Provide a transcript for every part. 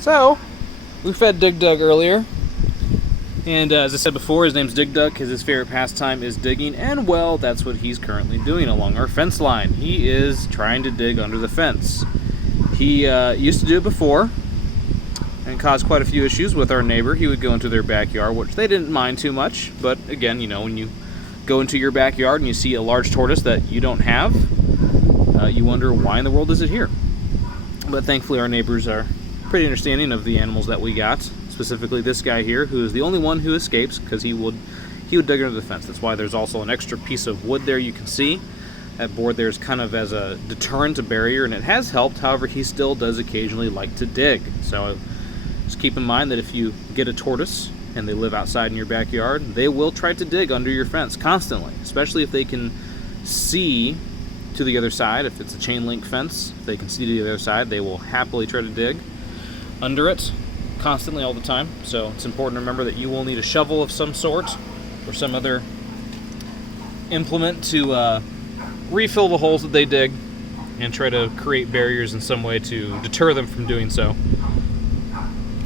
So, we fed Dig Dug earlier, and as I said before, his name's Dig Dug because his favorite pastime is digging, and well, that's what he's currently doing along our fence line. He is trying to dig under the fence. He used to do it before, and caused quite a few issues with our neighbor. He would go into their backyard, which they didn't mind too much, but again, when you go into your backyard and you see a large tortoise that you don't have, you wonder why in the world is it here. But thankfully our neighbors are pretty understanding of the animals that we got, specifically this guy here, who is the only one who escapes because he would dig under the fence. That's why there's also an extra piece of wood there you can see. That board there is kind of as a deterrent, a barrier, and it has helped. However, he still does occasionally like to dig. So just keep in mind that if you get a tortoise and they live outside in your backyard, they will try to dig under your fence constantly, especially if they can see to the other side. If it's a chain link fence, if they can see to the other side, they will happily try to dig under it constantly all the time. So it's important to remember that you will need a shovel of some sort or some other implement to refill the holes that they dig and try to create barriers in some way to deter them from doing so.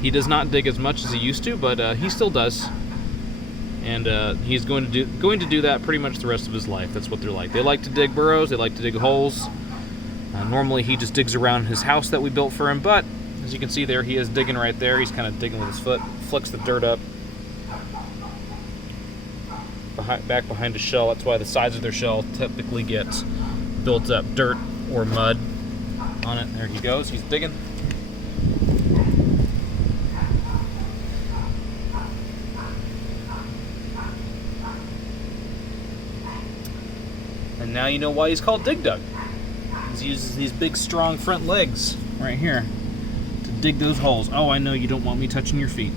He does not dig as much as he used to, but he still does, and he's going to do that pretty much the rest of his life. That's what they're like. They like to dig burrows. They like to dig holes. Normally, he just digs around his house that we built for him, but as you can see there, he is digging right there. He's kind of digging with his foot, flicks the dirt up back behind his shell. That's why the sides of their shell typically get built up dirt or mud on it. There he goes. He's digging. And now you know why he's called Dig Dug. He uses these big, strong front legs right here to dig those holes. Oh, I know you don't want me touching your feet.